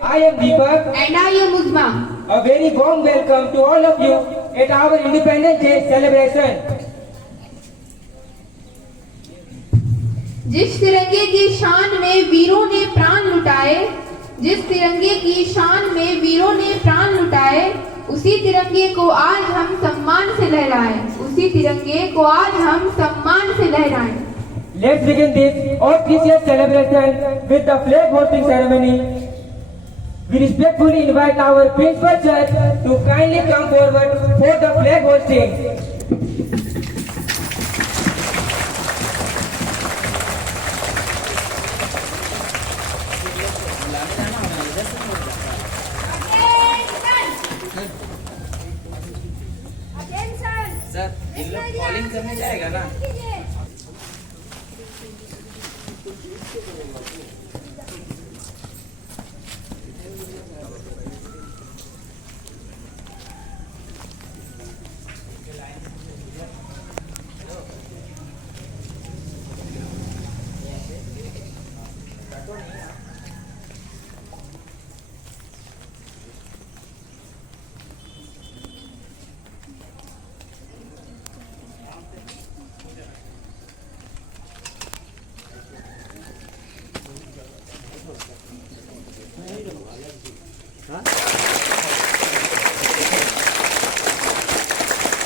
I am Deepak. And I am Uzma. A very warm welcome to all of you at our Independence Day celebration. जिस तिरंगे की शान में वीरों ने प्राण लुटाए, जिस तिरंगे की शान में वीरों ने प्राण लुटाए, उसी तिरंगे को आज हम सम्मान से लहराएं, उसी तिरंगे को आज हम सम्मान से लहराएं। Let's begin this auspicious celebration with the flag hosting ceremony. We respectfully invite our principal judge to kindly come forward for the flag hosting. Sir इन लोग कॉलिंग करने जाएगा ना।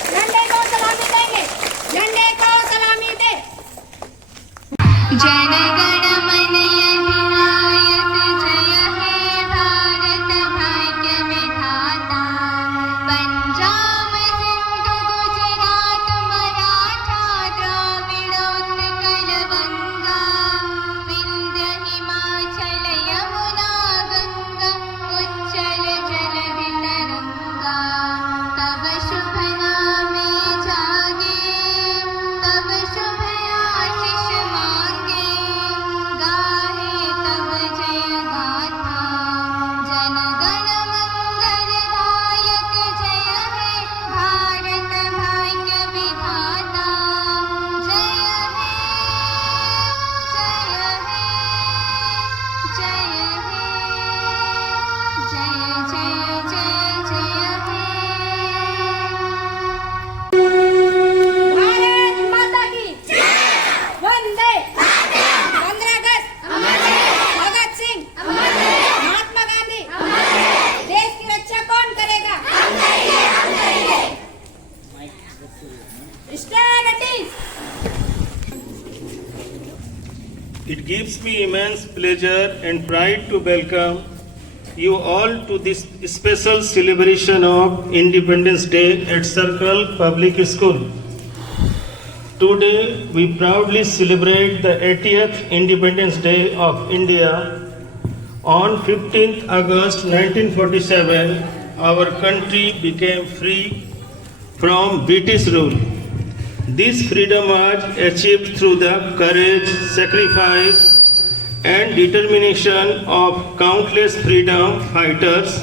झंडे को सलामी देंगे, झंडे को सलामी दे। जन गण मन अधिनायक जय हे भारत भाग्य विधाता। पंजाब सिंधु गुजरात मराठा द्राविड़ उत्कल गंगा। विंध्य हिमाचल यमुना गंगा उच्चल जलधि तरंगा। तब शुभ नामे जागे, तब शुभ आशीष मांगे। गाहे तब जय गाथा, जन गण मंगलदायक जय हे भारत भाग्य विधाता। जय हे, जय हे, जय हे, जय जय जय जय हे। भारत माता की वंदे। 15 अगस्त भगत सिंह, महात्मा गांधी। देश की रक्षा कौन करेगा? Stand at ease. It gives me immense pleasure and pride to welcome you all to this special celebration of Independence Day at Circle Public School. Today we proudly celebrate the 80th Independence Day of India. On 15th August 1947, our country became free from British rule. This freedom was achieved through the courage, sacrifice, and determination of countless freedom fighters.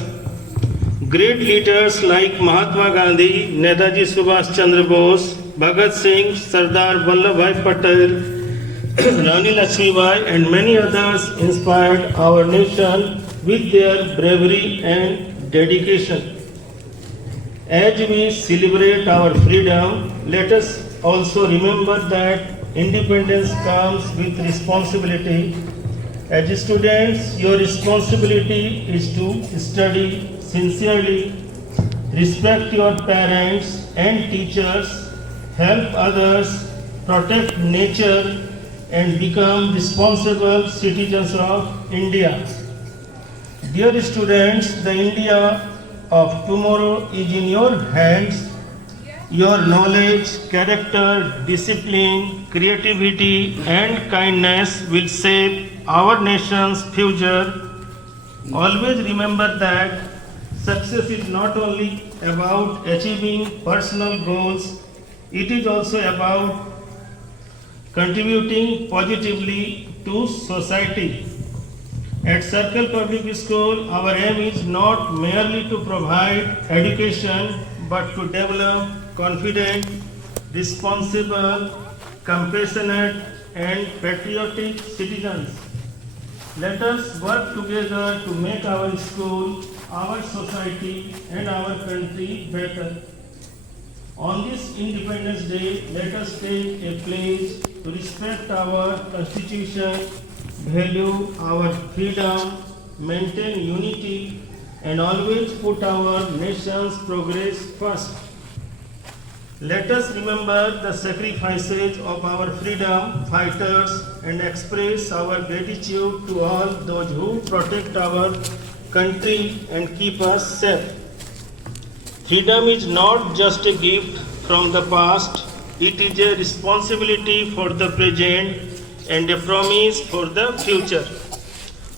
Great leaders like Mahatma Gandhi, Netaji Subhash Chandra Bose, Bhagat Singh, Sardar Vallabhbhai Patel, Rani Lakshmibai, and many others inspired our nation with their bravery and dedication. As we celebrate our freedom, let us also remember that independence comes with responsibility. As students, your responsibility is to study sincerely, respect your parents and teachers, help others, protect nature, and become responsible citizens of India. Dear students, the India of tomorrow is in your hands. Your knowledge, character, discipline, creativity, and kindness will shape our nation's future. Always remember that success is not only about achieving personal goals, it is also about contributing positively to society. At Circle Public School, our aim is not merely to provide education, but to develop confident, responsible, compassionate, and patriotic citizens. Let us work together to make our school, our society, and our country better. On this Independence Day, let us take a pledge to respect our Constitution, value our freedom, maintain unity, and always put our nation's progress first. Let us remember the sacrifices of our freedom fighters and express our gratitude to all those who protect our country and keep us safe. Freedom is not just a gift from the past, it is a responsibility for the present and a promise for the future.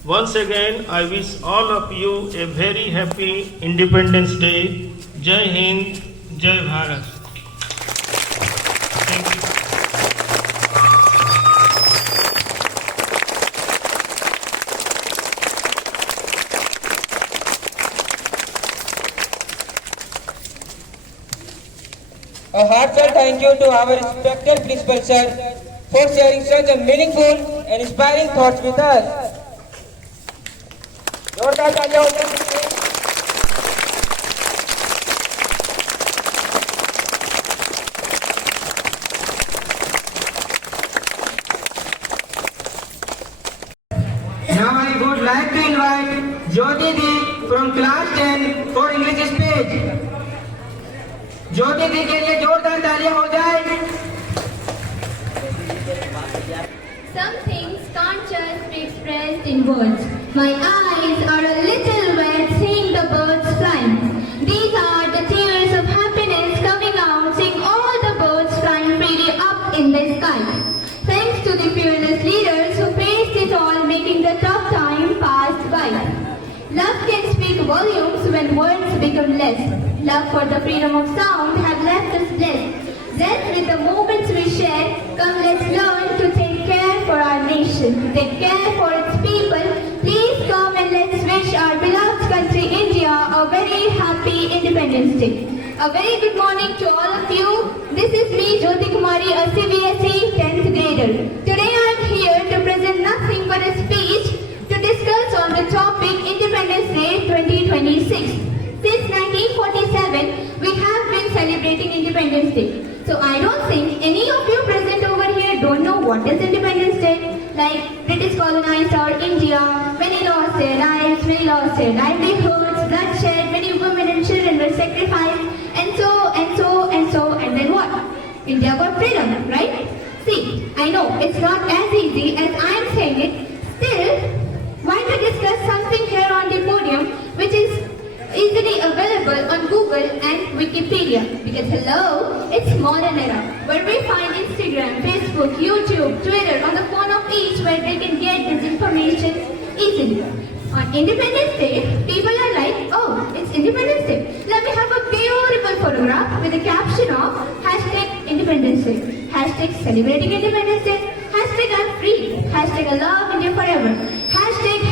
Once again, I wish all of you a very happy Independence Day. Jai Hind, Jai Bharat. Thank you. A heartfelt thank you to our respected principal sir for sharing such a meaningful and inspiring thoughts with us. जोरदार तालियां हो जाए। Now I would like to invite Jyoti Di from class 10 for English speech. ज्योति दी के लिए जोरदार तालियां हो जाए। Some things can't just be expressed in words. My eyes are a little wet seeing the birds flying. These are the tears of happiness coming out, seeing all the birds flying freely up in the sky. Thanks to the fearless leaders who faced it all, making the tough time pass by. Love can speak volumes when words become less. Love for the freedom of sound have left us blessed. Blessed with the moments we share, come let's learn to take care for our nation, to take care for its people. Please come and let's wish our beloved country India a very happy Independence Day. A very good morning to all of you. This is me, Jyoti Kumari, a CBSE 10th grader. Today I am here to present nothing but a speech to discuss on the topic Independence Day 2026. Since 1947, we have been celebrating Independence Day. So I don't think any of you present over here don't know what is Independence Day. Like British colonized our India, many lost their lives, many lost their livelihoods, bloodshed, many women and children were sacrificed, and then what? India got freedom, right? See, I know it's not as easy as I'm saying it. Still, why not discuss something here on the podium which is easily available on Google and Wikipedia? Because hello, it's modern era where we find Instagram, Facebook, YouTube, Twitter on the phone of each where they can get this information easily. On Independence Day, people are like, oh, it's Independence Day. Let me have a beautiful photograph with a caption of hashtag Independence Day, hashtag celebrating Independence Day, hashtag I'm free, hashtag I love India forever, hashtag,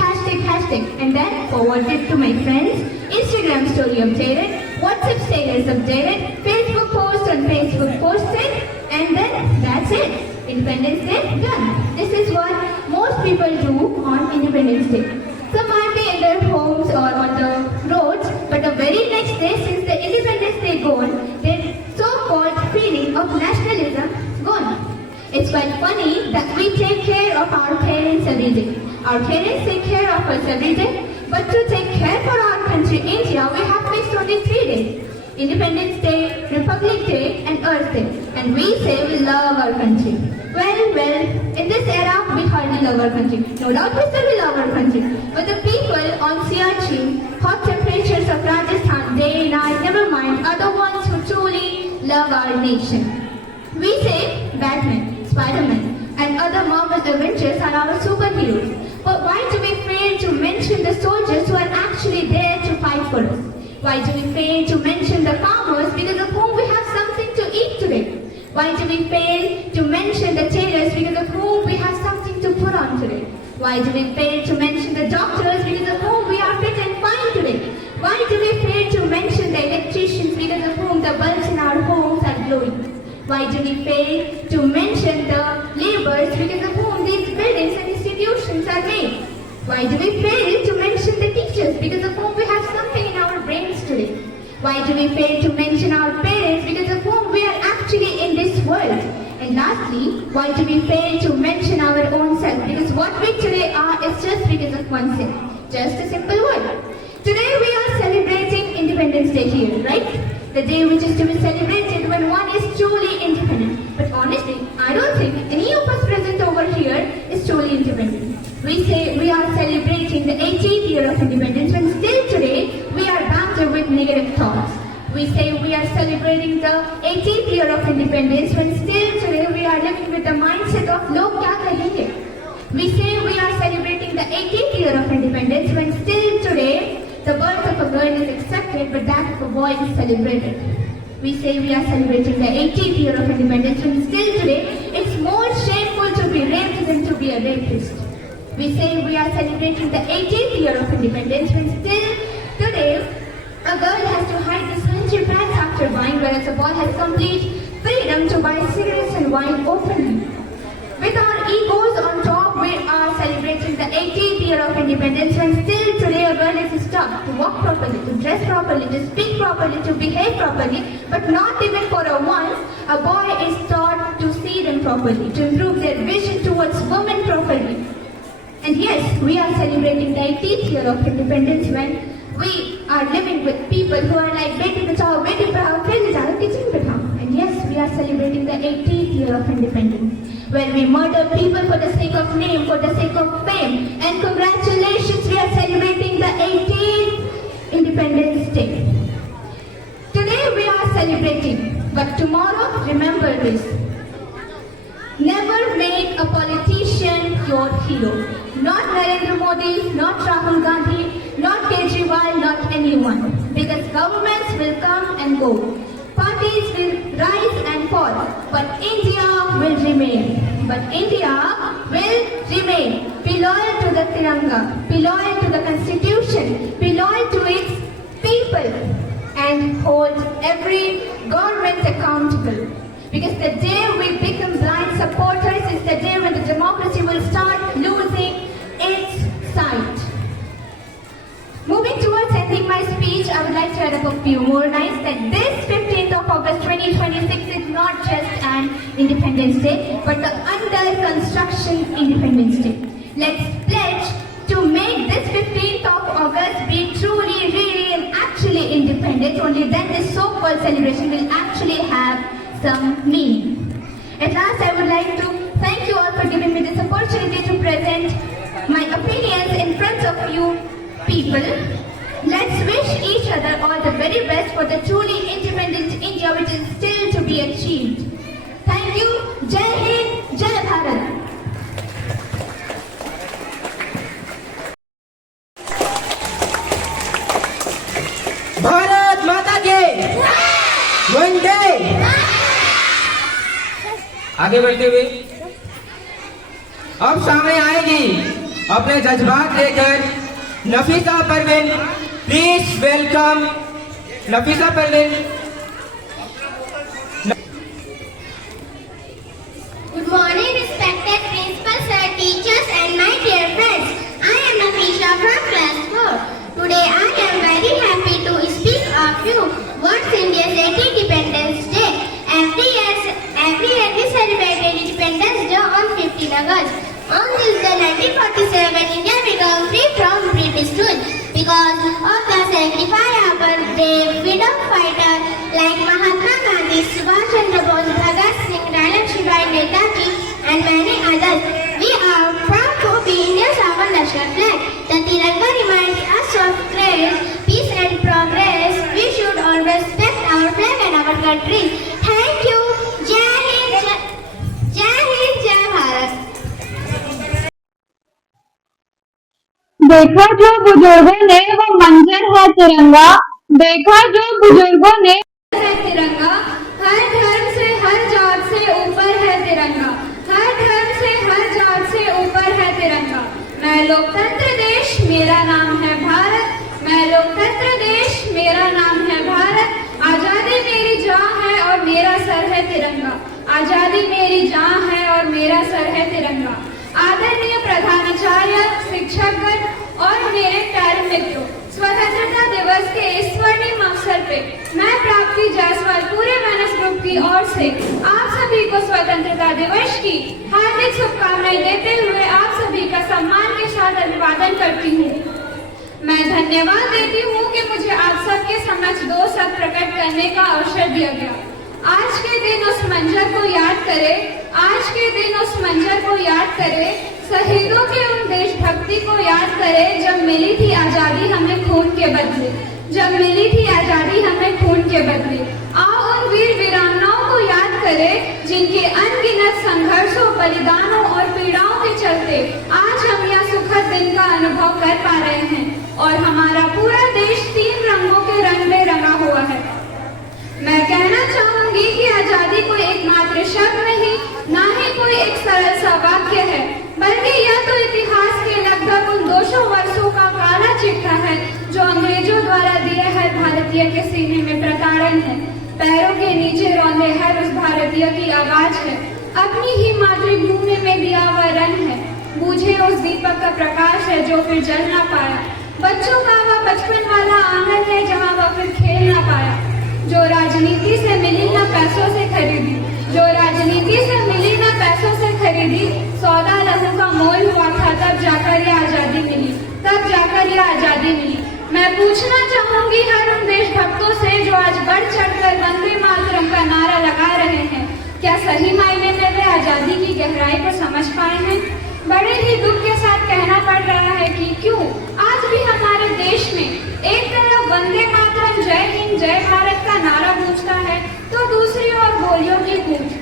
and then forward it to my friends, Instagram story updated, WhatsApp status updated, Facebook post on Facebook posted, and then that's it. Independence Day done. This is what most people do on Independence Day. Some might be in their homes or on the roads, but the very next day since the Independence Day gone, their so-called feeling of nationalism gone. It's quite funny that we take care of our parents every day. Our parents take care of us every day, but to take care for our country India, we have fixed only 3 days. Independence Day, Republic Day and Earth Day. And we say we love our country. Well, in this era, we hardly love our country. No doubt we still love our country. But the people on Siachen, hot temperatures of Rajasthan, day, night, never mind, are the ones who truly love our nation. We say Batman, Spider-Man and other Marvel Avengers are our superheroes. But why do we fail to mention the soldiers who are actually there to fight for us? Why do we fail to mention the farmers because of whom we have something to eat today? Why do we fail to mention the tailors because of whom we have something to put on today? Why do we fail to mention the doctors because of whom we are fit and fine today? Why do we fail to mention the electricians because of whom the bulbs in our homes are glowing? Why do we fail to mention the laborers because of whom these buildings and institutions are made? Why do we fail to mention the teachers, because of whom we have something in our brains today? Why do we fail to mention our parents, because of whom we are actually in this world? And lastly, why do we fail to mention our own self, because what we today are is just because of oneself. Just a simple word. Today we are celebrating Independence Day here, right? The day which is to be celebrated when one is truly independent. But honestly, I don't think any of us present over here is truly independent. We say we are celebrating the 18th year of independence when still today we are battered with negative thoughts. We say we are celebrating the 18th year of independence when still today we are living with the mindset of log kya kahenge. We say we are celebrating the 18th year of independence when still today the birth of a girl is accepted but that of a boy is celebrated. We say we are celebrating the 18th year of independence when still today it's more shameful to be raped than to be a rapist. We say we are celebrating the 18th year of independence when still today a girl has to hide the sanitary pads after buying, whereas a boy has complete freedom to buy cigarettes and wine openly. With our egos on top, we are celebrating the 18th year of independence when still today a girl is stuck to walk properly, to dress properly, to speak properly, to behave properly, but not even for a once, a boy is taught to see them properly, to improve their vision towards women properly. And yes, we are celebrating the 18th year of independence when we are living with people who are like beti bachao, beti padhao, beti jao, kitchen bithao. And yes, we are celebrating the 18th year of independence, where we murder people for the sake of name, for the sake of fame. And congratulations, we are celebrating the 18th Independence Day. Today we are celebrating, but tomorrow, remember this. Never make a politician your hero. Not Narendra Modi, not Rahul Gandhi, not Kejriwal, not anyone. Because governments will come and go. Parties will rise and fall. But India will remain. But India will remain. Be loyal to the Tiranga. Be loyal to the Constitution. Be loyal to its people. And hold every government accountable. Because the day we become blind supporters is the day when the democracy will start losing its sight. Moving towards ending my speech, I would like to add up a few more lines that this 15th of August 2026 is not just an Independence Day, but the under construction Independence Day. Let's pledge to make this 15th of August be truly, really and actually independent. Only then this so-called celebration will actually have some meaning. At last, I would like to thank you all for giving me this opportunity to present my opinions in front of you people. Let's wish each other all the very best for the truly independent India which is still to be achieved. Thank you. Jai Hind, Jai Bharat. Bharat माता के वंदे। आगे बढ़ते हुए अब सामने आएगी अपने जज्बात लेकर Nafisa Parveen. Please welcome Nafisa Parveen. Good morning, respected principal sir, teachers and my dear friends. I am Nafisa from class 4. Today I am very happy to speak a few words India's 18th Independence Day. Every year we celebrate Independence Day on 15 August. On this day 1947, India became free from British rule because of the sacrifice of our brave freedom fighters like Mahatma Gandhi, Subhash Chandra Bose, Bhagat Singh, Rana Shibai, Netaji and many others. We are proud to be India's our national flag. The Tiranga reminds us of grace, peace and progress. We should always respect our flag and our country. Thank you. Jai Hind, Jai Bharat. देखा जो बुजुर्गों ने वो मंजर है तिरंगा, देखा जो बुजुर्गों ने है तिरंगा। हर धर्म से हर जात से ऊपर है तिरंगा। हर धर्म से हर जात से ऊपर है तिरंगा। मैं लोकतंत्र देश, मेरा नाम है भारत। मैं लोकतंत्र देश, मेरा नाम है भारत। आजादी मेरी जान है और मेरा सर है तिरंगा। आजादी मेरी जान है और मेरा सर है तिरंगा। आदरणीय प्रधानाचार्य, शिक्षकगण और मेरे प्यारे मित्रों, स्वतंत्रता दिवस के इस स्वर्णिम अवसर पे मैं प्राप्ति जायसवाल पूरे मैनस ग्रुप की ओर से आप सभी को स्वतंत्रता दिवस की हार्दिक शुभकामनाएं देते हुए आप सभी का सम्मान के साथ अभिवादन करती हूँ। मैं धन्यवाद देती हूँ कि मुझे आप सबके समक्ष 2 शब्द प्रकट करने का अवसर दिया गया। आज के दिन उस मंजर को याद करें, आज के दिन उस मंजर को याद करें, शहीदों के उन देशभक्ति को याद करें जब मिली थी आजादी हमें खून के बदले, जब मिली थी आजादी हमें खून के बदले। आओ उन वीर वीरांगनाओं को याद करें जिनके अनगिनत संघर्षों, बलिदानों और पीड़ाओं के चलते आज हम यह सुखद दिन का अनुभव कर पा रहे हैं और हमारा पूरा देश 3 रंगों के रंग में रंगा हुआ है। मैं कहना चाहूंगी कि आजादी कोई एकमात्र शब्द नहीं, ना ही कोई एक सरल सा वाक्य है, बल्कि यह तो इतिहास के लगभग उन 200 वर्षों का काला चिट्ठा है जो अंग्रेजों द्वारा दिए हर भारतीय के सीने में प्रताड़न है, पैरों के नीचे रौंदे हर उस भारतीय की आवाज है, अपनी ही मातृभूमि में दिया हुआ रंग है, बूझे उस दीपक का प्रकाश है जो फिर जल ना पाया, बच्चों का वह बचपन वाला आंगन है जहाँ वह फिर खेल ना पाया, जो राजनीति से मिली ना पैसों से खरीदी, जो राजनीति से मिली ना पैसों से खरीदी, सौदा लहू का मोल हुआ था, तब जाकर यह आजादी मिली, तब जाकर यह आजादी मिली। मैं पूछना चाहूंगी हर उन देशभक्तों से जो आज बढ़ चढ़कर वंदे मातरम का नारा लगा रहे हैं, क्या सही मायने में वे आजादी की गहराई को समझ पाए हैं? बड़े ही दुख के साथ कहना पड़ रहा है कि क्यों आज भी हमारे देश में एक तरफ वंदे मातरम, जय हिंद, जय भारत का नारा गूंजता है तो दूसरी ओर गोलियों की गूंज।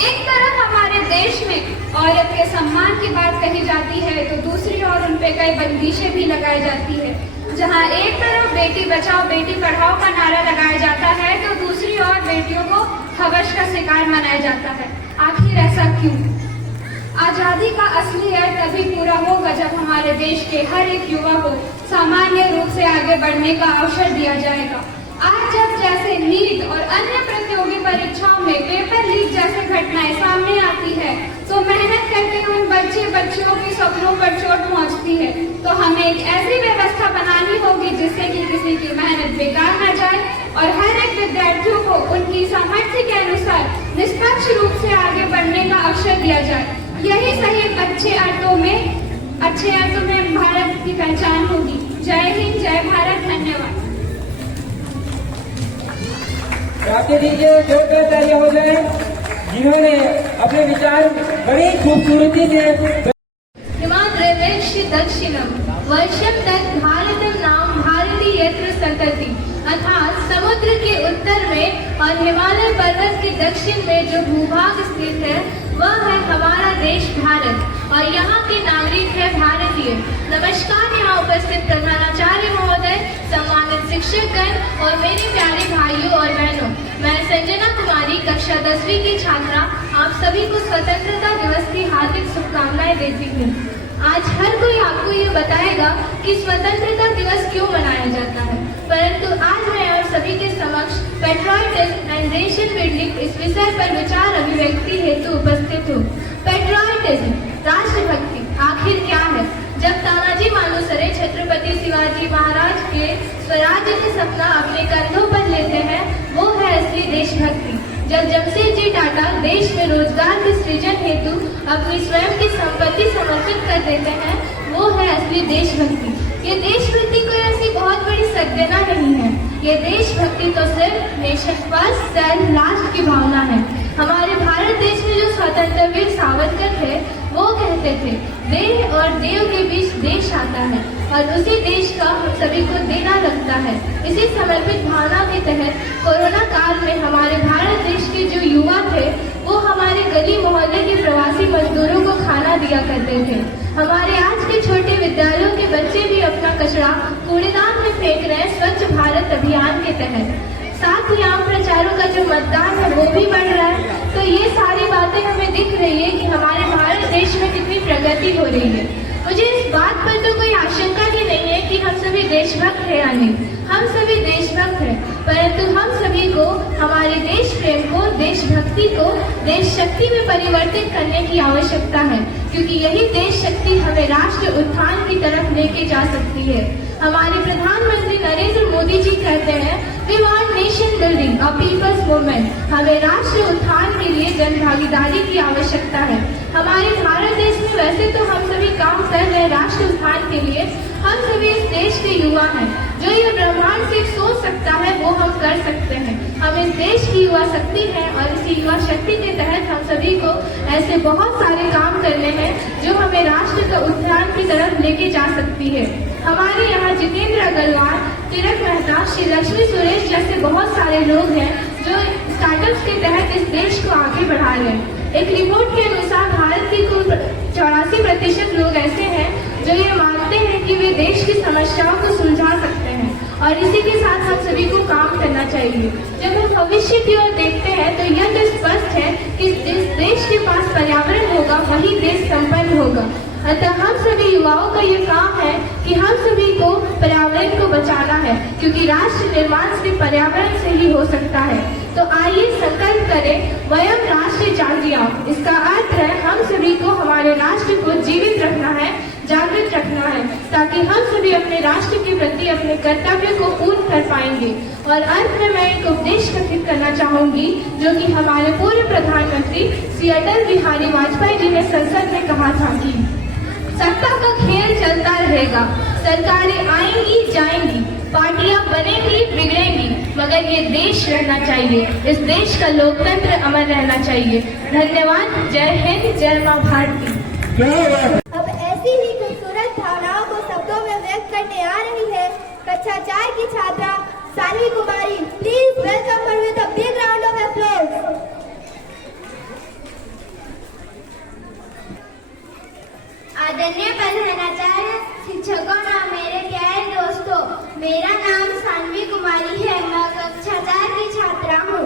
एक तरफ हमारे देश में औरत के सम्मान की बात कही जाती है तो दूसरी ओर उन पे कई बंदिशें भी लगाई जाती है। जहां एक तरफ बेटी बचाओ बेटी पढ़ाओ का नारा लगाया जाता है तो दूसरी ओर बेटियों को हवस का शिकार बनाया जाता है। आखिर ऐसा क्यों? आजादी का असली अर्थ तभी पूरा होगा जब हमारे देश के हर एक युवा को सामान्य रूप से आगे बढ़ने का अवसर दिया जाएगा। आज जब जैसे नीट और अन्य प्रतियोगी परीक्षाओं में पेपर लीक जैसे घटनाएं सामने आती है तो मेहनत करके उन बच्चियों के सपनों पर चोट पहुंचती है, तो हमें एक ऐसी व्यवस्था बनानी होगी जिससे कि किसी की मेहनत बेकार न जाए और हर एक विद्यार्थियों को उनकी सामर्थ्य के अनुसार निष्पक्ष रूप से आगे बढ़ने का अवसर दिया जाए। यही सही अच्छे अर्थों में भारत की पहचान होगी। जय हिंद, जय भारत। धन्यवाद। आपके दीजिए जोरदार तालियां हो जाए जिन्होंने अपने विचार बड़ी खूबसूरती से। हिमाद्रवेक्ष्य दक्षिणम वर्षम तक भारतम नाम भारती यत्र संतति, अर्थात समुद्र के उत्तर में और हिमालय पर्वत के दक्षिण में जो भूभाग स्थित है वह है हमारा देश भारत और यहाँ के नागरिक है भारतीय। नमस्कार यहाँ उपस्थित प्रधानाचार्य महोदय, सम्मानित शिक्षकगण और मेरे प्यारे भाइयों और बहनों, मैं संजना कुमारी कक्षा 10वीं की छात्रा आप सभी को स्वतंत्रता दिवस की हार्दिक शुभकामनाएं देती हूँ। आज हर कोई आपको ये बताएगा कि स्वतंत्रता दिवस क्यों मनाया जाता है, परंतु आज मैं आप सभी के समक्ष पेट्रियटिज्म एंड नेशन बिल्डिंग इस विषय पर विचार अभिव्यक्ति हेतु उपस्थित हूँ। पेट्रियटिज्म, राष्ट्रभक्ति आखिर क्या है? जब तानाजी मालुसरे छत्रपति शिवाजी महाराज के स्वराज्य का सपना अपने कंधों पर लेते हैं वो है असली देशभक्ति। जब जमशेदजी टाटा देश में रोजगार के सृजन हेतु अपनी स्वयं की संपत्ति समर्पित कर देते हैं वो है असली देशभक्ति। ये देशभक्ति कोई ऐसी बहुत बड़ी सज्जना नहीं है, ये देशभक्ति तो सिर्फ नेशन फर्स्ट सेल्फ लास्ट की भावना है। हमारे भारत देश में जो स्वतंत्र वीर सावरकर थे वो कहते थे देह और देव के बीच देश आता है और उसी देश का हम सभी को देना लगता है। इसी समर्पित भावना के तहत कोरोना काल में हमारे भारत देश के जो युवा थे वो हमारे गली मोहल्ले के प्रवासी मजदूरों को खाना दिया करते थे। हमारे आज के छोटे विद्यालयों के बच्चे भी अपना कचरा कूड़ेदान में फेंक रहे हैं स्वच्छ भारत अभियान के तहत। साथ ही आम प्रचारों का जो मतदान है वो भी बढ़ रहा है। तो ये सारी बातें हमें दिख रही है कि हमारे भारत देश में कितनी प्रगति हो रही है। मुझे इस बात पर तो कोई आशंका ही नहीं है कि हम सभी देशभक्त हैं या नहीं, हम सभी देशभक्त हैं, परंतु हम सभी को हमारे देश प्रेम को, देशभक्ति को देश शक्ति में परिवर्तित करने की आवश्यकता है। क्योंकि यही देश शक्ति हमें राष्ट्र उत्थान की तरफ लेके जा सकती है। हमारे प्रधानमंत्री नरेंद्र मोदी जी कहते हैं, we want nation building a peoples movement. हमें राष्ट्र उत्थान के लिए जन भागीदारी की आवश्यकता है। हमारे भारत देश में वैसे तो हम सभी काम कर रहे हैं राष्ट्र उत्थान के लिए। हम सभी इस देश के युवा हैं। जो ये ब्रह्मांड से सोच सकता है वो हम कर सकते हैं। हम इस देश की युवा शक्ति है और इसी युवा शक्ति के तहत हम सभी को ऐसे बहुत सारे काम करने हैं जो हमें राष्ट्र का उत्थान की तरफ लेके जा सकती है। हमारे यहाँ जितेंद्र अग्रवाल, तिलक मेहता, श्री लक्ष्मी सुरेश जैसे बहुत सारे लोग हैं जो स्टार्टअप्स के तहत इस देश को आगे बढ़ा रहे हैं। एक रिपोर्ट के अनुसार भारत के कुल 84% लोग ऐसे हैं जो ये मानते हैं कि वे देश की समस्याओं को सुलझा सकते हैं और इसी के साथ हम सभी को काम करना चाहिए। जब हम भविष्य की ओर देखते हैं तो यह तो स्पष्ट है कि जिस देश के पास पर्यावरण होगा वही देश संपन्न होगा। अतः हम सभी युवाओं का ये काम है कि हम सभी को पर्यावरण को बचाना है, क्योंकि राष्ट्र निर्माण सिर्फ पर्यावरण से ही हो सकता है। तो आइए संकल्प करें, वयम राष्ट्र जागृयाम। इसका अर्थ है हम सभी को हमारे राष्ट्र को जीवित रखना है, जागृत रखना है, ताकि हम सभी अपने राष्ट्र के प्रति अपने कर्तव्य को पूर्ण कर पाएंगे। और अंत में मैं एक उपदेश कथित करना चाहूंगी जो कि हमारे पूर्व प्रधानमंत्री श्री अटल बिहारी वाजपेयी जी ने संसद में कहा था कि सत्ता का खेल चलता रहेगा, सरकारें आएंगी जाएंगी, पार्टियां बनेंगी बिगड़ेंगी, मगर ये देश रहना चाहिए, इस देश का लोकतंत्र अमर रहना चाहिए। धन्यवाद। जय हिंद, जय मां भारती। अब ऐसी ही खूबसूरत भावनाओं को शब्दों में व्यक्त करने आ रही है कक्षा 4 की छात्रा Sanvi Kumari. Please welcome her with a big round of applause. आदरणीय प्रधानाचार्य, शिक्षकों और मेरे प्यारे दोस्तों, मेरा नाम सानवी कुमारी है। मैं कक्षा 4 की छात्रा हूँ।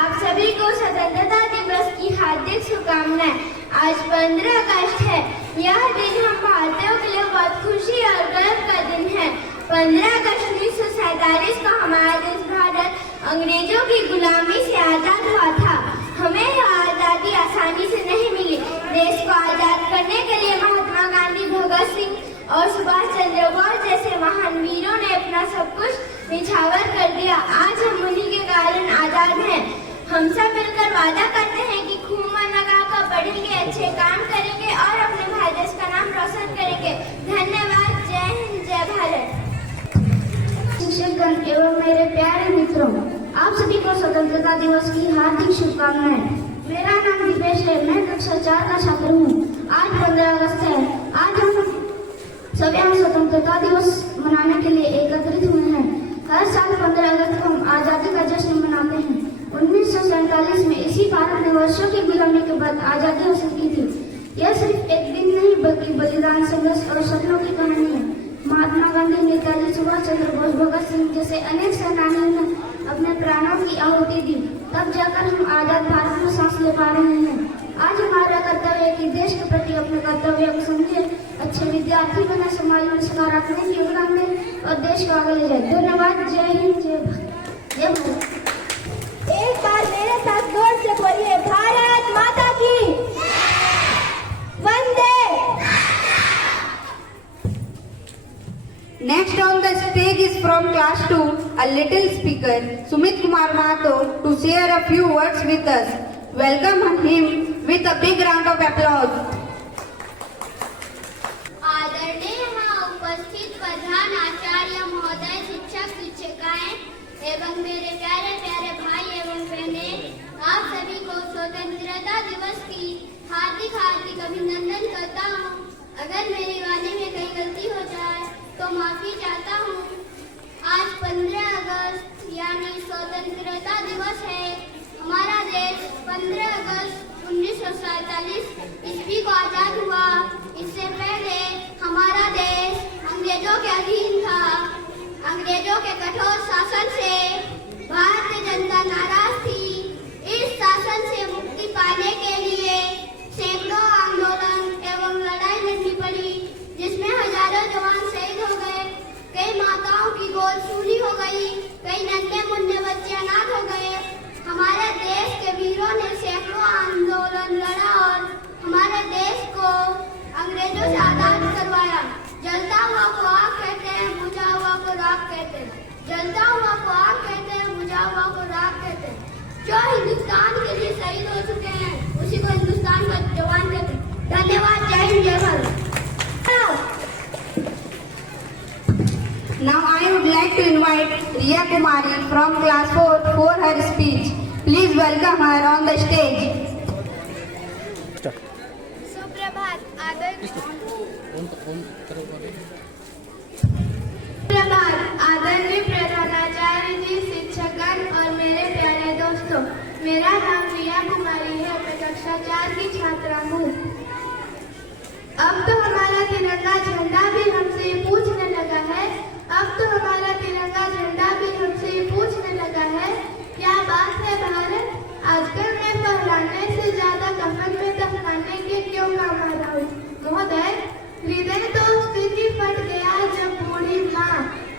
आप सभी को स्वतंत्रता दिवस की हार्दिक शुभकामनाएं। आज 15 अगस्त है। यह दिन हम भारतीयों के लिए बहुत खुशी और गर्व का दिन है। 15 अगस्त 1947 को हमारा देश भारत अंग्रेजों की गुलामी से आजाद हुआ था। हमें यह आजादी आसानी से नहीं मिली। देश को आजाद करने के लिए महात्मा गांधी, भगत सिंह और सुभाष चंद्र बोस जैसे महान वीरों ने अपना सब कुछ निछावर कर दिया। आज हम उन्हीं के कारण आजाद हैं। हम सब मिलकर वादा करते हैं कि खूब मन लगाकर पढ़ेंगे, अच्छे काम करेंगे और अपने भारत देश का नाम रोशन करेंगे। धन्यवाद। जय हिंद, जय भारत। शिक्षकगण एवं मेरे प्यारे मित्रों, आप सभी को स्वतंत्रता दिवस की हार्दिक शुभकामनाएं। मेरा नाम दीपेश है। मैं कक्षा 4 का छात्र हूँ। आज 15 अगस्त है। आज हम सभी स्वतंत्रता दिवस मनाने के लिए एकत्रित हुए हैं। हर साल 15 अगस्त को हम आजादी का जश्न मनाते हैं। 1947 में इसी भारत ने वर्षों की गुलामी के बाद आजादी हासिल की थी। यह सिर्फ एक दिन नहीं बल्कि बलिदान, संघर्ष और सपनों की कहानी है। महात्मा गांधी, नेताजी सुभाष चंद्र बोस, भगत सिंह जैसे अनेक सेनानियों ने अपने प्राणों की आहुति दी, तब जाकर हम आजाद भारत में सांस ले पा रहे हैं। आज हमारा कर्तव्य है कि देश के प्रति अपने कर्तव्य को समझे, अच्छे विद्यार्थी बने, समाज में सकारात्मक योगदान दें और देश को आगे ले जाए। धन्यवाद। जय हिंद, जय भारत। जय भारत। एक बार मेरे साथ जोर से बोलिए, भारत माता की वंदे। Next on the stage is from class 2, a little speaker, Sumit Kumar Mahato, to share a few words with us. Welcome him with a big round of applause. आदरणीय यहाँ उपस्थित प्रधान आचार्य महोदय, शिक्षक शिक्षिकाएं एवं मेरे प्यारे प्यारे भाई एवं बहनें, आप सभी को स्वतंत्रता दिवस की हार्दिक हार्दिक अभिनंदन करता हूँ। अगर मेरी वाणी में कहीं गलती हो जाए तो माफी चाहता हूँ। आज 15 अगस्त यानी स्वतंत्रता दिवस है। हमारा देश 15 अगस्त 1947 ईस्वी को आजाद हुआ। इससे पहले हमारा देश अंग्रेजों के अधीन था। अंग्रेजों के कठोर शासन से भारतीय जनता नाराज थी। इस शासन से मुक्ति पाने के लिए सैकड़ों आंदोलन एवं लड़ाई लड़नी पड़ी, जिसमें हजारों जवान शहीद हो गए, कई माताओं की गोद सूनी हो गई, कई नन्हे मुन्ने बच्चे अनाथ हो गए। हमारे देश के वीरों ने सैकड़ों आंदोलन लड़ा और हमारे देश को अंग्रेजों से आजाद करवाया। जलता हुआ को आग कहते हैं, बुझा हुआ को राख कहते हैं। जलता हुआ को आग कहते हैं, बुझा हुआ को राख कहते हैं। जो हिंदुस्तान के लिए शहीद हो चुके हैं उसी को हिंदुस्तान का जवान कहते हैं। धन्यवाद। जय हिंद, जय Bharat. Now I would like to invite Riya Kumari from class 4 for her speech. Please welcome her on the stage. सुप्रभात आदरणीय प्रधानाचार्य जी, शिक्षकगण और मेरे प्यारे दोस्तों, मेरा नाम रिया कुमारी है। मैं कक्षा 4 की छात्रा हूँ। अब तो हमारा तिरंगा झंडा भी हमसे ये पूछने लगा है। अब तो हमारा तिरंगा झंडा भी हमसे ये पूछने लगा है, क्या बात है भारत, आजकल मैं फहराने से ज्यादा कफन में दफनाने के क्यों काम आ रहा हूँ। महोदय, हृदय तो उस दिन ही फट गया जब बूढ़ी माँ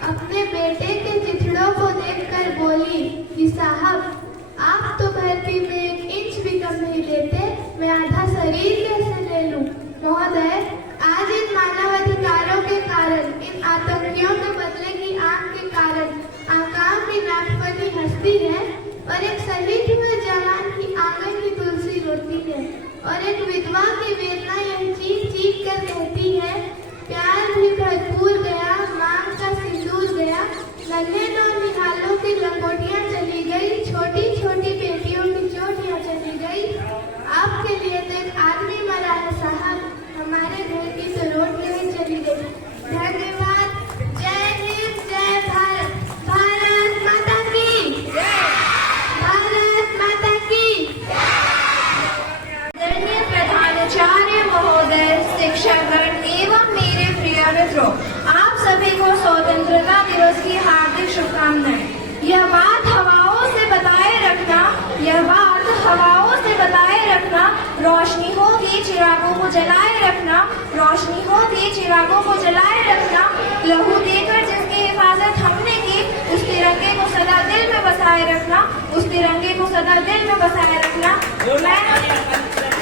अपने बेटे के चिथड़ों को देखकर बोली कि साहब, आप तो भर्ती में 1 इंच भी कम नहीं देते, मैं आधा शरीर कैसे ले लूं। महोदय, आज इन मानवाधिकारों के कारण, इन आतंकियों के बदले की आंख के कारण आकाम की नागफनी हंसती है और एक शहीद हुए जवान की आंगन की तुलसी रोती है और एक विधवा की वेदना यह चीख चीख कर कहती है, प्यार भी भरपूर गया, मांग का सिंदूर गया, नन्हे निहालों की लंगोटियां चली गई, छोटी छोटी बेटियों की चोटियां चली गई। आपके लिए तो एक आदमी मरा है साहब, हमारे घर की तो रोटियां ही चली गई। धन्यवाद। जय हिंद, जय भारत। भारत माता की जय। भारत माता की आदरणीय प्रधानाचार्य महोदय, शिक्षकगण एवं मेरे प्रिय मित्रों, आप सभी को स्वतंत्रता दिवस की हार्दिक शुभकामनाएं। यह बात हवाओं से बताए रखना, रोशनी होगी चिरागों को जलाए रखना, रोशनी होगी चिरागों को जलाए रखना। लहू देकर जिसकी हिफाजत हमने की, उस तिरंगे को सदा दिल में बसाए रखना, उस तिरंगे को सदा दिल में बसाए रखना।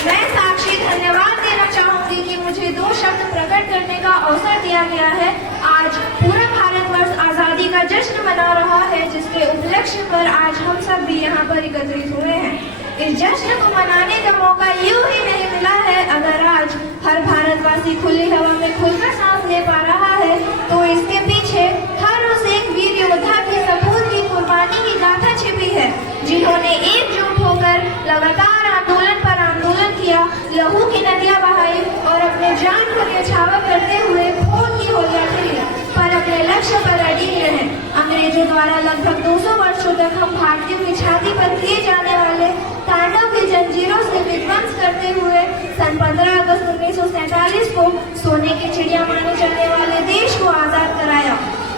मैं साक्षी धन्यवाद देना चाहूंगी कि मुझे 2 शब्द प्रकट करने का अवसर दिया गया है। आज पूरा भारतवर्ष आजादी का जश्न मना रहा है, जिसके उपलक्ष्य पर आज हम सब भी यहाँ पर एकत्रित हुए हैं। इस जश्न को मनाने का मौका यूं ही नहीं मिला है। अगर आज हर भारतवासी खुली हवा में खुलकर सांस ले पा रहा है, तो इसके पीछे हर उस एक वीर योद्धा के सपूत की कुर्बानी की गाथा छिपी है, जिन्होंने एकजुट होकर लगातार आंदोलन पर आंदोलन किया, लहू की नदियां बहाई और अपने जान को न्यौछावर करते हुए खून की होलियां खेली, पर अपने लक्ष्य पर अड़िग रहे। अंग्रेजों द्वारा लगभग 200 वर्षों तक हम भारतीयों की छाती पर किए जाने वाले तांडव की जंजीरों से विध्वंस करते हुए सन 15 अगस्त 1947 को सोने की चिड़िया माने जाने वाले देश को आजाद कराया।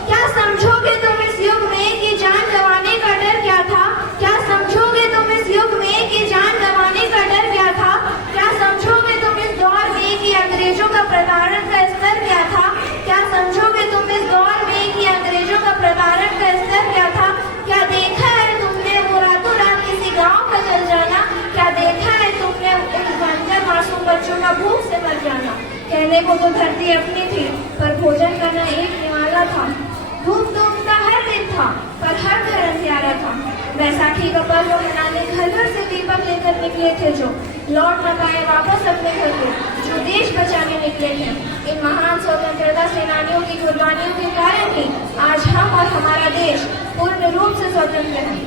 क्या समझोगे तुम इस युग में कि जान गंवाने का डर क्या था? क्या समझोगे तुम इस युग में कि जान गंवाने का डर क्या था? क्या समझोगे तुम इस दौर में कि अंग्रेजों का प्रताड़न का स्तर क्या था? क्या समझोगे तुम इस दौर में कि अंग्रेजों का प्रताड़न का स्तर क्या था? क्या देखा है तुमने वो रातों रात किसी गांव का जल जाना? क्या देखा है तुमने उन बंजर मासूम बच्चों का भूख से मर जाना? कहने को तो धरती अपनी थी, पर भोजन करना एक निवाला था। धूप तो उनका हर दिन था, पर हर घर अंधियारा था। बैसाखी का पर्व मनाने घर घर से दीपक लेकर निकले थे, जो लौट न पाए वापस अपने घर को, जो देश बचाने निकले थे। इन महान स्वतंत्रता सेनानियों की कुर्बानियों के कारण ही आज हम और हमारा देश पूर्ण रूप से स्वतंत्र है।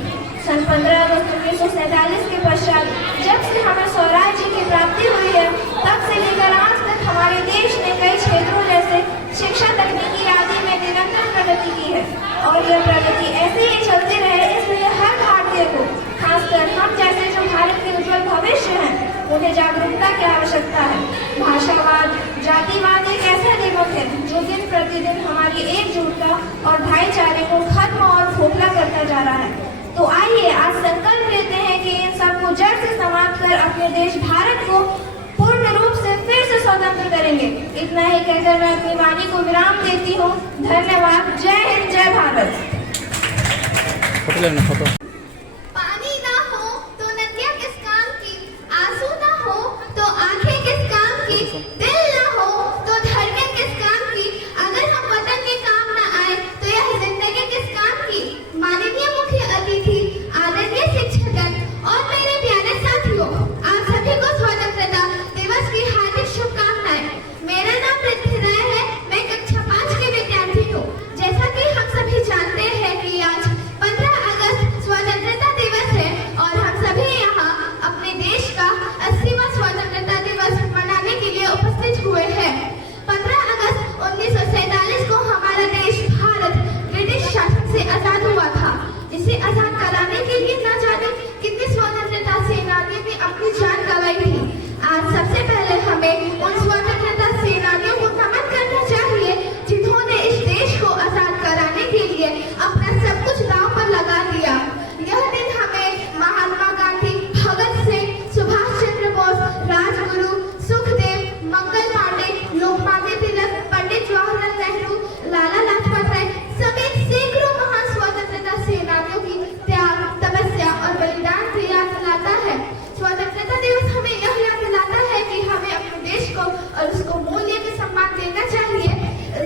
सन 15 अगस्त 1947 के पश्चात जब से हमें स्वराज्य की प्राप्ति हुई है, तब से लेकर आज तक हमारे देश ने कई क्षेत्रों जैसे शिक्षा, तकनीकी आदि में निरंतर प्रगति की है और यह प्रगति ऐसे ही चलती रहे। इसलिए हर भारतीय को, खासकर हम जैसे जो भारत के उज्जवल भविष्य हैं, उन्हें जागरूकता की आवश्यकता है। भाषावाद, जातिवाद एक ऐसा दिमाग है जो दिन प्रतिदिन हमारी एकजुटता और भाईचारे को खत्म और खोखला करता जा रहा है। तो आइए आज संकल्प लेते हैं कि इन सबको जड़ से समाप्त कर अपने देश भारत को पूर्ण रूप से फिर से स्वतंत्र करेंगे। इतना ही कहकर मैं अपनी वाणी को विराम देती हूँ। धन्यवाद। जय हिंद, जय भारत। पानी ना हो तो नदियाँ किस काम की, आंसू ना हो तो आंखें किस इसे आजाद कराने के लिए न जाने कितने स्वतंत्रता सेनानियों ने अपनी जान गंवाई थी। आज सबसे पहले हमें उन स्वतंत्रता सेनानियों को नमन करना चाहिए जिन्होंने इस देश को आजाद कराने के लिए अपना सब कुछ दांव पर लगा दिया। यह दिन हमें महात्मा गांधी, भगत सिंह, सुभाष चंद्र बोस, राजगुरु, सुखदेव, मंगल पांडे, लोकमान्य तिलक, पंडित जवाहरलाल नेहरू, लाला लाजपत राय समेत सैकड़ों महान स्वतंत्रता सेनानियों की त्याग, तपस्या और बलिदान की याद दिलाता है। स्वतंत्रता दिवस हमें यह याद दिलाता है कि हमें अपने देश को और उसको मूल्य के सम्मान देना चाहिए।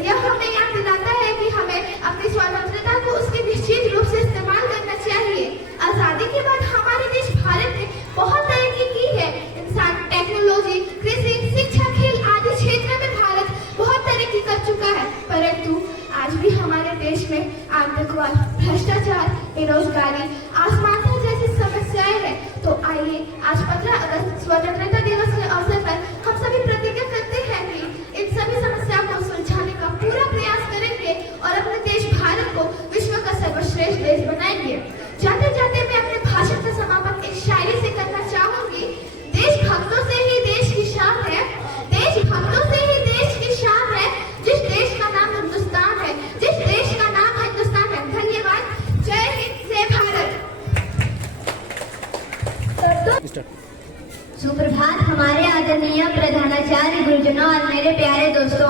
यह हमें याद दिलाता है कि हमें अपनी स्वतंत्रता को उसके निश्चित रूप से इस्तेमाल करना चाहिए। आजादी के बाद हमारे देश भारत ने बहुत तरक्की की है। इंसान, टेक्नोलॉजी, कृषि, शिक्षा, खेल आदि क्षेत्र में भारत बहुत तरक्की कर चुका है, परंतु आज भी हमारे देश में आतंकवाद, भ्रष्टाचार, बेरोजगारी, असमानता जैसी समस्याएं हैं। तो आइए आज 15 अगस्त स्वतंत्रता दिवस के अवसर पर हम सभी प्रतिज्ञा करते हैं कि इन सभी समस्याओं को सुलझाने का पूरा प्रयास करेंगे और अपने देश भारत को विश्व का सर्वश्रेष्ठ देश बनाएंगे। जाते जाते मैं अपने भाषण का समापन एक शायरी से करना चाहूंगी। देश भक्तों से ही देश की शान है, देश भक्तों से ही देश की शान है, जिस देश का नाम हिंदुस्तान है, जिस देश का नाम हिंदुस्तान है। धन्यवाद। जय हिंद, जय भारत। सुप्रभात हमारे आदरणीय प्रधानाचार्य, गुरुजनों और मेरे प्यारे दोस्तों,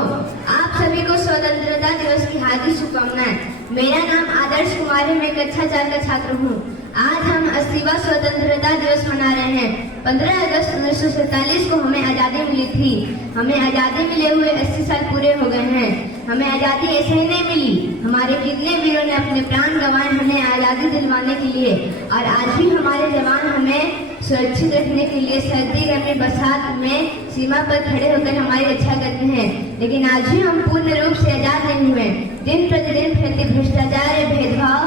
आप सभी को स्वतंत्रता दिवस की हार्दिक शुभकामनाएं। मेरा नाम आदर्श कुमार है, मैं कक्षा 4 का छात्र हूँ। आज हम 80वां स्वतंत्रता दिवस मना रहे हैं। 15 अगस्त 1947 को हमें आजादी मिली थी। हमें आजादी मिले हुए 80 साल पूरे हो गए हैं। हमें आजादी ऐसे ही नहीं मिली, हमारे कितने वीरों ने अपने प्राण गंवाए हमें आजादी दिलवाने के लिए। और आज भी हमारे जवान हमें सुरक्षित रखने के लिए सर्दी, गर्मी, बरसात में सीमा पर खड़े होकर हमारी रक्षा करते हैं। लेकिन आज भी हम पूर्ण रूप से आजाद नहीं हुए। दिन प्रतिदिन फैलते भ्रष्टाचार, भेदभाव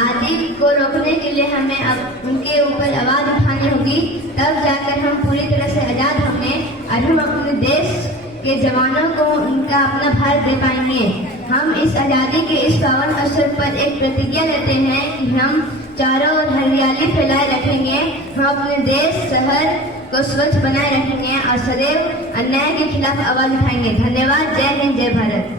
आदि को रोकने के लिए हमें अब उनके ऊपर आवाज उठानी होगी, तब जाकर हम पूरी तरह से आजाद होंगे और हम अपने देश के जवानों को उनका अपना भारत दे पाएंगे। हम इस आजादी के इस पावन अवसर पर एक प्रतिज्ञा लेते हैं कि हम चारों ओर हरियाली फैलाए रखेंगे, हम अपने देश, शहर को स्वच्छ बनाए रखेंगे और सदैव अन्याय के खिलाफ आवाज उठाएंगे। धन्यवाद। जय हिंद, जय भारत।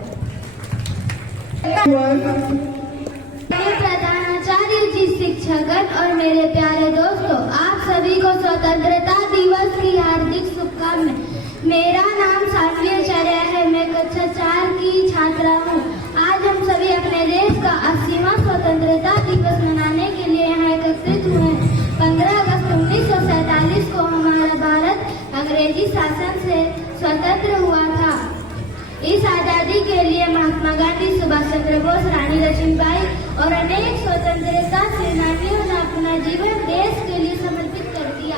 प्रधानाचार्य जी, शिक्षकगण और मेरे प्यारे दोस्तों, आप सभी को स्वतंत्रता दिवस की हार्दिक शुभकामनाएं। मेरा नाम सानवी आचार्य है, मैं कक्षा 4 की छात्रा हूँ। आज हम सभी अपने देश का 80वां स्वतंत्रता दिवस मनाने के लिए यहाँ एकत्रित हुए हैं। 15 अगस्त 1947 को हमारा भारत अंग्रेजी शासन से स्वतंत्र हुआ था। इस आजादी के लिए महात्मा गांधी, सुभाष चंद्र बोस, रानी लक्ष्मीबाई और अनेक स्वतंत्रता सेनानियों ने अपना जीवन देश के लिए समर्पित कर दिया।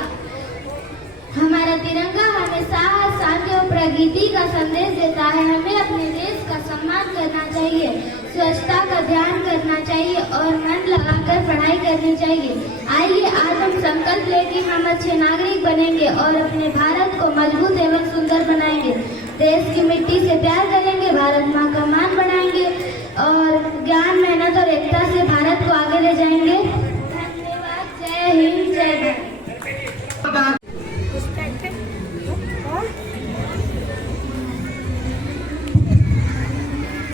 हमारा तिरंगा हमें साहस, शांति और प्रगति का संदेश देता है। हमें अपने देश का सम्मान करना चाहिए, स्वच्छता का ध्यान करना चाहिए और मन लगाकर पढ़ाई करनी चाहिए। आइए आज हम संकल्प लें कि हम अच्छे नागरिक बनेंगे और अपने भारत को मजबूत एवं सुंदर बनाएंगे। देश की मिट्टी से प्यार करेंगे, भारत माँ का मान बढ़ाएंगे और ज्ञान, मेहनत और एकता से भारत को आगे ले जाएंगे। धन्यवाद। जय हिंद, जय Bharat.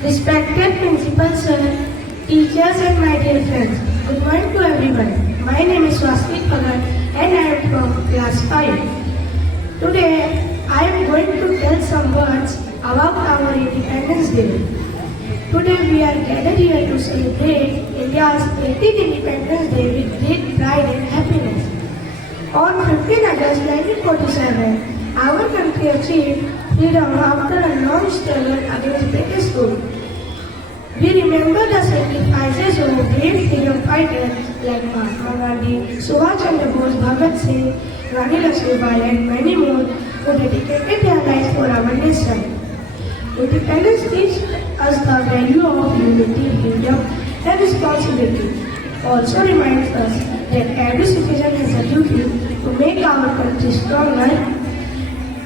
Respected Principal Sir, teachers and my dear friends, good morning to everyone. My name is Swastik Bhagat and I am from class 5. Today I am going to tell some words about our Independence Day. Today we are gathered here to celebrate India's 18th Independence Day with great pride and happiness. On 15 August 1947, our country achieved freedom after a long struggle against British rule. We remember the sacrifices of brave freedom fighters like Mahatma Gandhi, Subhash Chandra Bose, Bhagat Singh, Rani Lakshmibai and many more who dedicated their lives for our nation. Independence teaches us the value of unity, freedom and responsibility. Also reminds us that every citizen has a duty to make our country stronger.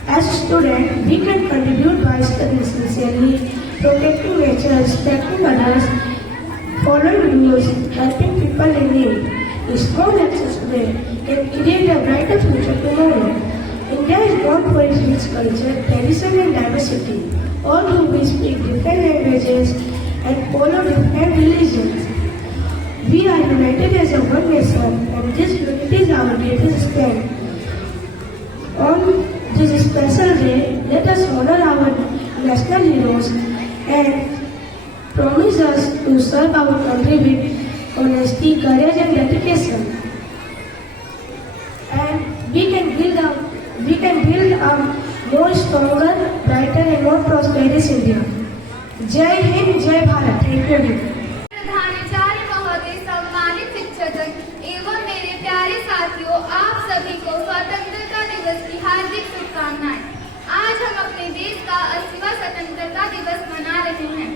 As a student, we can contribute by studying sincerely, protecting nature, respecting others, following rules, helping people people in need. A small access today can create a brighter future tomorrow. India is known for its rich culture, tradition and diversity. Although we speak different languages and follow different religions, we are united as a one nation, and this unity is our greatest strength. On this special day, let us honor our national heroes and promise us to serve our country with honesty, courage and dedication. And we can build a more stronger, brighter and more prosperous India. जय हिंद, जय Bharat. Thank you. प्रधानाचार्य महोदय, सम्मानित शिक्षक एवं मेरे प्यारे साथियों, आप सभी को स्वतंत्रता दिवस की हार्दिक शुभकामनाएं। आज हम अपने देश का 80वां स्वतंत्रता दिवस मना रहे हैं।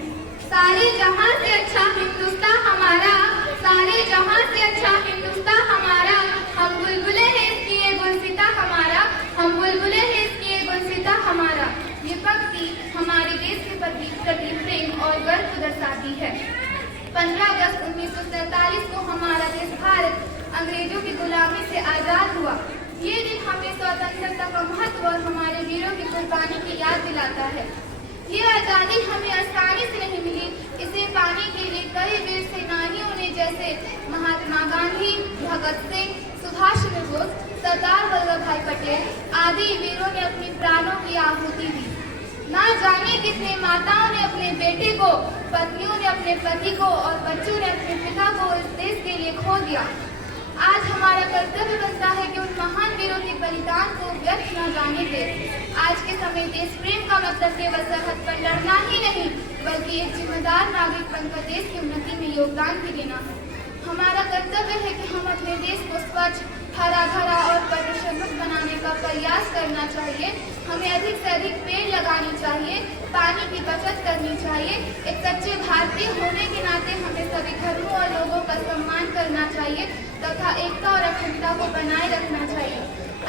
सारे जहां से अच्छा हिंदुस्तान हमारा, सारे जहां से अच्छा हिंदुस्तान हमारा, हम बुलबुले हैं इसकी ये गुलसिता हमारा, हम बुलबुले हैं इसकी ये गुलसिता हमारा। ये पंक्ति हमारे देश के प्रति प्रेम और गर्व को दर्शाती है। 15 अगस्त 1947 को हमारा देश भारत अंग्रेजों की गुलामी से आजाद हुआ। ये दिन हमें स्वतंत्रता का महत्व और हमारे वीरों की कुर्बानी की याद दिलाता है। ये आजादी हमें आसानी से नहीं मिली, इसे पाने के लिए कई वीर सेनानियों ने जैसे महात्मा गांधी, भगत सिंह, सुभाष चंद्र बोस, सरदार वल्लभ भाई पटेल आदि वीरों ने अपनी प्राणों की आहुति दी। ना जाने कितने माताओं ने अपने बेटे को, पत्नियों ने अपने पति को और बच्चों ने अपने पिता को इस देश के लिए खो दिया। आज हमारा कर्तव्य बनता है कि उन महान वीरों के बलिदान को व्यर्थ न जाने दें। आज के समय देश प्रेम का मतलब केवल सरहद पर लड़ना ही नहीं, बल्कि एक जिम्मेदार नागरिक बनकर देश की उन्नति में योगदान भी देना है। हमारा कर्तव्य है कि हम अपने देश को स्वच्छ, हरा भरा और प्रदूषण मुक्त बनाने का प्रयास करना चाहिए। हमें अधिक से अधिक पेड़ लगानी चाहिए, पानी की बचत करनी चाहिए। एक सच्चे भारतीय होने के नाते हमें सभी धर्मों और लोगों का सम्मान करना चाहिए तथा एकता और अखंडता को बनाए रखना चाहिए।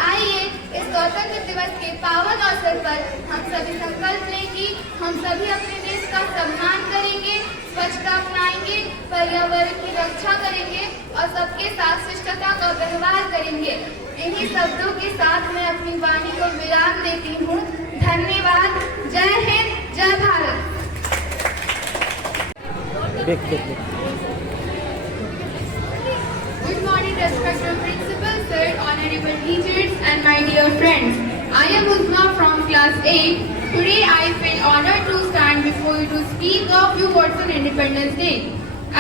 आइए इस स्वतंत्रता दिवस के पावन अवसर पर हम सभी संकल्प लें कि हम सभी अपने देश का सम्मान करेंगे, स्वच्छता अपनाएंगे, पर्यावरण की रक्षा करेंगे और सबके साथ शिष्टता का व्यवहार करेंगे। इन्हीं शब्दों के साथ मैं अपनी वाणी को विराम देती हूँ। धन्यवाद। जय हिंद, जय Bharat. Good morning, respected principal sir, honorable teachers, and my dear friends. I am Uzma from class 8. Today I feel honored to stand before you to speak a few words on Independence Day.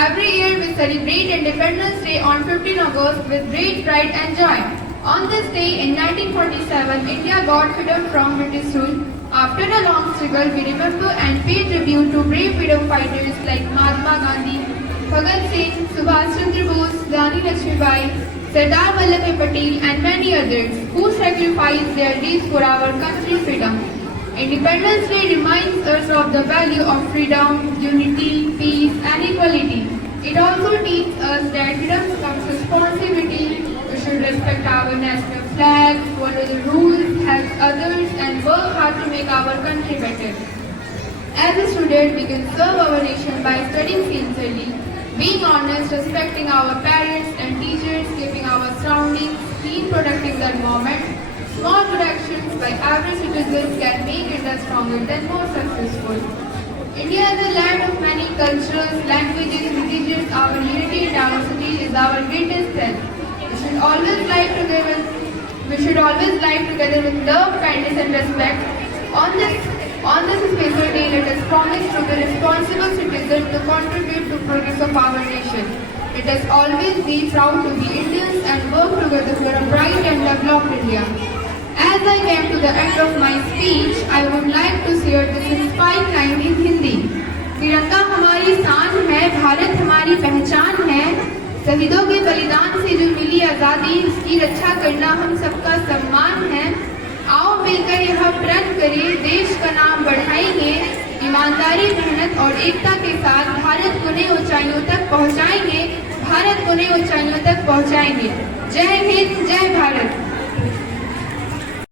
Every year we celebrate Independence Day on 15 August with great pride and joy. On this day in 1947, India got freedom from British rule. After a long struggle, we remember and pay tribute to brave freedom fighters like Mahatma Gandhi, Bhagat Singh, Subhash Chandra Bose, Rani Lakshmibai, Sardar Vallabhbhai Patel and many others who sacrificed their days for our country's freedom. Independence Day reminds us of the value of freedom, unity, peace and equality. It also teaches us that freedom comes responsibility. We should respect our national flag, follow the rules, help others and work hard to make our country better. As a student, we can serve our nation by studying sincerely, being honest, respecting our parents and teachers, keeping our surroundings clean, protecting the environment. Small good actions by every citizen can make India stronger and more successful. India is a land of many cultures, languages, religions. Our unity and diversity is our greatest strength. We should always live together with love, kindness and respect. On this special day, let us promise to be responsible citizens to contribute to progress of our nation. Let us always be proud to be Indians and work together for a bright and developed India. As I came to the end of my speech, I would like to share this inspiring line in Hindi. तिरंगा हमारी शान है, भारत हमारी पहचान है। शहीदों के बलिदान से जो मिली आज़ादी, इसकी रक्षा करना हम सबका सम्मान है। आओ मिलकर यह प्रण करें, देश का नाम बढ़ाएंगे। ईमानदारी, मेहनत और एकता के साथ भारत को नई ऊंचाइयों तक पहुंचाएंगे। भारत को नई ऊंचाइयों तक पहुंचाएंगे। जय हिंद, जय भारत।